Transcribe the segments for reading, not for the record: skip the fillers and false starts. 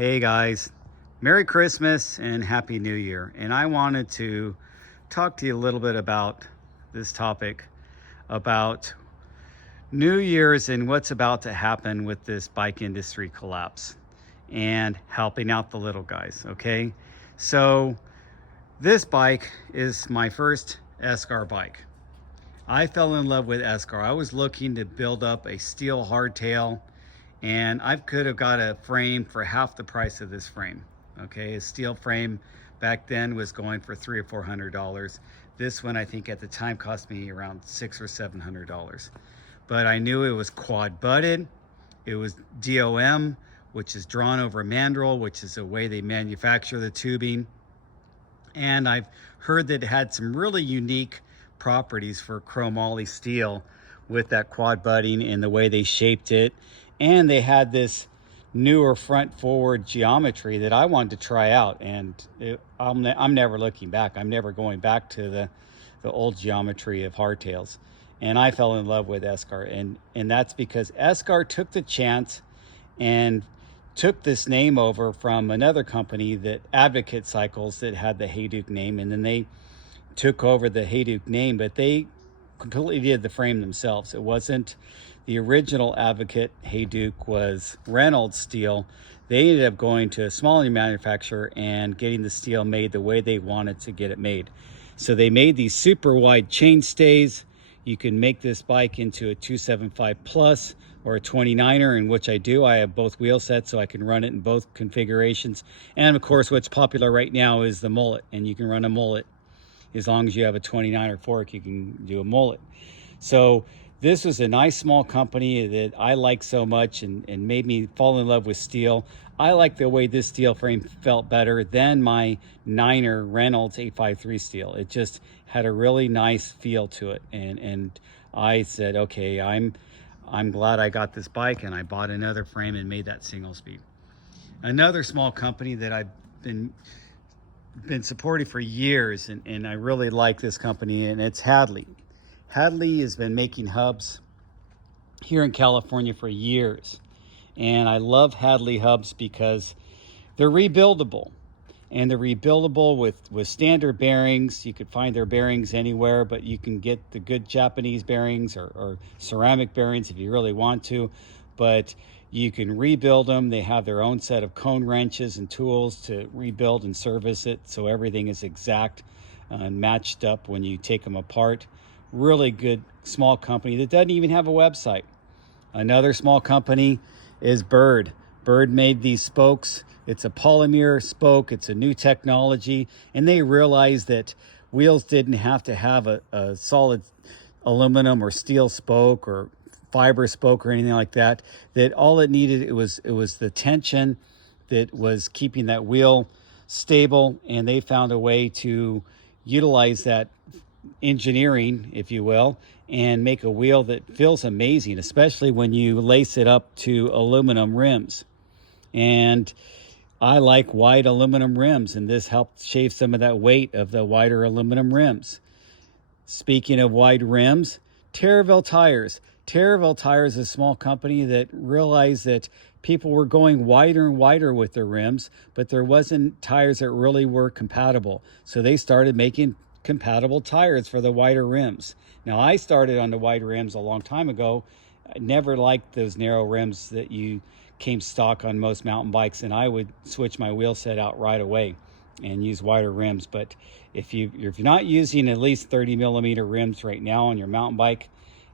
Hey guys, Merry Christmas and Happy New Year. And I wanted to talk to you a little bit about this topic about New Year's and what's about to happen with this bike industry collapse and helping out the little guys, okay? So this bike is my first Escar bike. I fell in love with Escar. I was looking to build up a steel hardtail, and I could have got a frame for half the price of this frame. Okay, a steel frame back then was going for $300 or $400. This one, I think at the time, cost me around $600 or $700. But I knew it was quad butted. It was DOM, which is drawn over mandrel, which is the way they manufacture the tubing. And I've heard that it had some really unique properties for chromoly steel with that quad butting and the way they shaped it. And they had this newer front forward geometry that I wanted to try out. And I'm never looking back. I'm never going back to the old geometry of hardtails. And I fell in love with Escar. And that's because Escar took the chance and took this name over from another company, that Advocate Cycles, that had the Hayduke name. And then they took over the Hayduke name, but they completely did the frame themselves. It wasn't the original Advocate. Hayduke was Reynolds steel. They ended up going to a smaller manufacturer and getting the steel made the way they wanted to get it made. So they made these super wide chain stays. You can make this bike into a 275 plus or a 29er, in which I do. I have both wheel sets, so I can run it in both configurations. And of course, what's popular right now is the mullet, and you can run a mullet. As long as you have a 29er fork, you can do a mullet. So this was a nice small company that I like so much and made me fall in love with steel. I like the way this steel frame felt better than my 9er Reynolds 853 steel. It just had a really nice feel to it. And I said, okay, I'm glad I got this bike, and I bought another frame and made that single speed. Another small company that I've been supporting for years, and I really like this company, and it's Hadley. Hadley has been making hubs here in California for years, and I love Hadley hubs because they're rebuildable, and they're rebuildable with standard bearings. You could find their bearings anywhere, but you can get the good Japanese bearings or ceramic bearings if you really want to, but you can rebuild them. They have their own set of cone wrenches and tools to rebuild and service it, so everything is exact and matched up when you take them apart. Really good small company that doesn't even have a website. Another small company is Bird. Bird made these spokes. It's a polymer spoke. It's a new technology, and they realized that wheels didn't have to have a solid aluminum or steel spoke or fiber spoke or anything like that. That all it needed, it was the tension that was keeping that wheel stable, and they found a way to utilize that engineering, if you will, and make a wheel that feels amazing, especially when you lace it up to aluminum rims. And I like wide aluminum rims, and this helped shave some of that weight of the wider aluminum rims. Speaking of wide rims, Terraville Tires. Terraville Tires is a small company that realized that people were going wider and wider with their rims, but there wasn't tires that really were compatible. So they started making compatible tires for the wider rims. Now, I started on the wide rims a long time ago. I never liked those narrow rims that came stock on most mountain bikes, and I would switch my wheel set out right away and use wider rims. But if you're not using at least 30 millimeter rims right now on your mountain bike,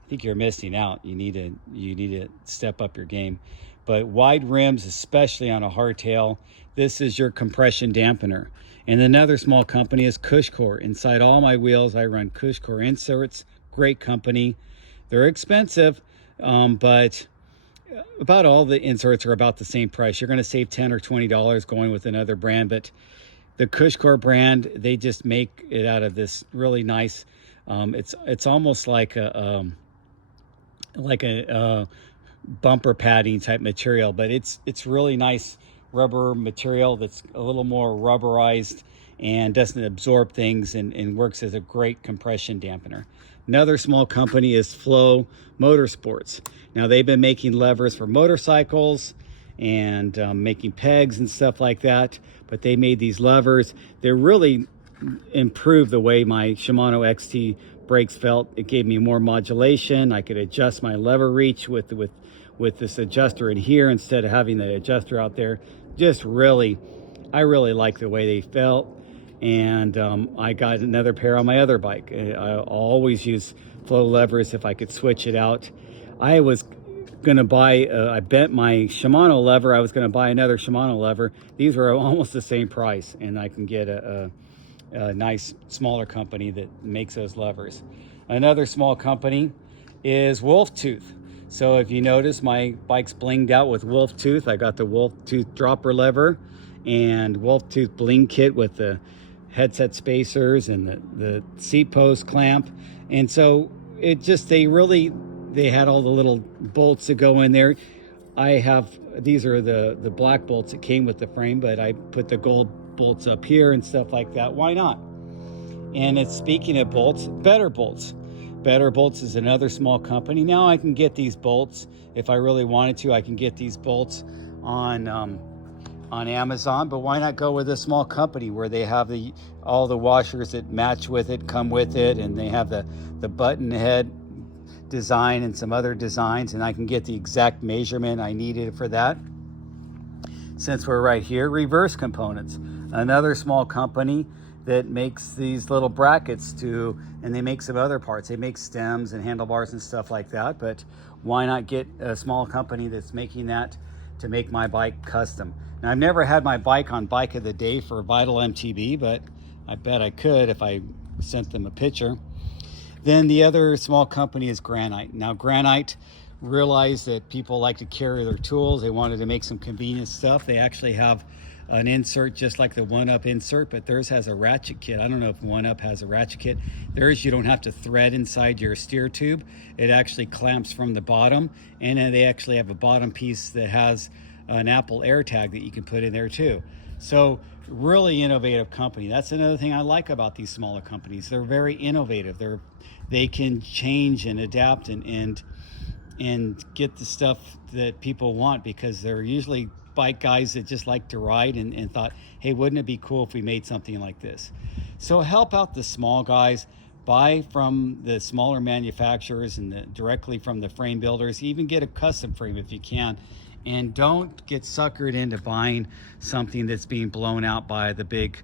I think you're missing out. You need to step up your game. But wide rims, especially on a hardtail, this is your compression dampener. And another small company is Cushcore. Inside all my wheels, I run Cushcore inserts. Great company. They're expensive, but about all the inserts are about the same price. You're going to save $10 or $20 going with another brand, but the Cushcore brand, they just make it out of this really nice. It's almost like a bumper padding type material, but it's really nice rubber material that's a little more rubberized and doesn't absorb things and works as a great compression dampener. Another small company is Motorsports. Now, they've been making levers for motorcycles and making pegs and stuff like that. But they made these levers. They really improved the way my Shimano XT brakes felt. It gave me more modulation. I could adjust my lever reach with this adjuster in here instead of having the adjuster out there. Just really, I really like the way they felt. And I got another pair on my other bike. I always use flow levers if I could switch it out. I was gonna buy, I bent my Shimano lever. I was gonna buy another Shimano lever. These were almost the same price, and I can get a nice smaller company that makes those levers. Another small company is Wolf Tooth. So if you notice, my bike's blinged out with Wolf Tooth. I got the Wolf Tooth dropper lever and Wolf Tooth bling kit with the headset spacers and the seat post clamp. And so it just, they had all the little bolts that go in there. These are the black bolts that came with the frame, but I put the gold bolts up here and stuff like that. Why not? And it's, speaking of bolts, Better Bolts. Better Bolts is another small company. Now I can get these bolts, if I really wanted to, I can get these bolts on Amazon, but why not go with a small company where they have all the washers that match with it, come with it, and they have the button head design and some other designs, and I can get the exact measurement I needed for that. Since we're right here, Reverse Components, another small company that makes these little brackets and they make some other parts. They make stems and handlebars and stuff like that, but why not get a small company that's making that to make my bike custom? Now, I've never had my bike on Bike of the Day for Vital MTB, but I bet I could if I sent them a picture. Then the other small company is Granite. Now, Granite realized that people like to carry their tools. They wanted to make some convenient stuff. They actually have an insert just like the One-Up insert, but theirs has a ratchet kit. I don't know if One-Up has a ratchet kit. Theirs, you don't have to thread inside your steer tube. It actually clamps from the bottom, and then they actually have a bottom piece that has an Apple AirTag that you can put in there too. So really innovative company. That's another thing I like about these smaller companies. They're very innovative. They can change and adapt and get the stuff that people want, because they're usually bike guys that just like to ride and thought, hey, wouldn't it be cool if we made something like this? So help out the small guys. Buy from the smaller manufacturers and directly from the frame builders. Even get a custom frame if you can. And don't get suckered into buying something that's being blown out by the big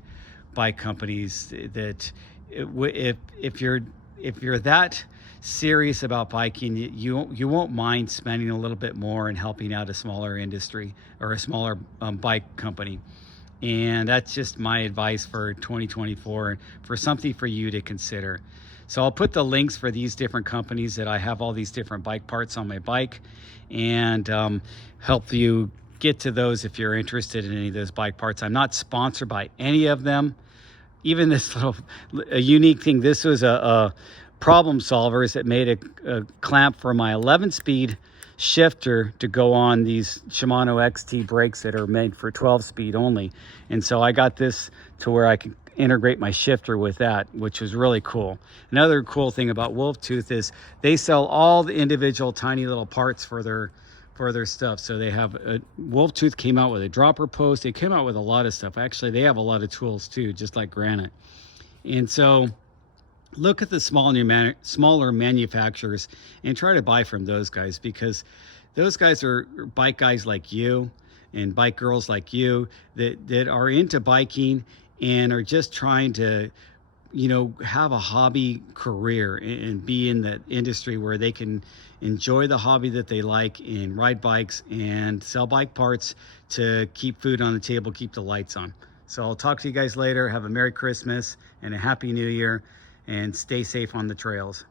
bike companies. That if you're that serious about biking, you won't mind spending a little bit more and helping out a smaller industry or a smaller bike company. And that's just my advice for 2024, for something for you to consider. So I'll put the links for these different companies that I have all these different bike parts on my bike, and help you get to those if you're interested in any of those bike parts. I'm not sponsored by any of them. Even this a unique thing, this was a Problem Solvers that made a clamp for my 11-speed shifter to go on these Shimano XT brakes that are made for 12-speed only. And so I got this to where I can integrate my shifter with that, which was really cool. Another cool thing about Wolf Tooth is they sell all the individual tiny little parts for their stuff. So they have Wolf Tooth came out with a dropper post. They came out with a lot of stuff. Actually, they have a lot of tools too, just like Granite. And so look at the smaller manufacturers and try to buy from those guys, because those guys are bike guys like you and bike girls like you that are into biking and are just trying to, have a hobby career and be in that industry where they can enjoy the hobby that they like and ride bikes and sell bike parts to keep food on the table, keep the lights on. So I'll talk to you guys later. Have a Merry Christmas and a Happy New Year, and stay safe on the trails.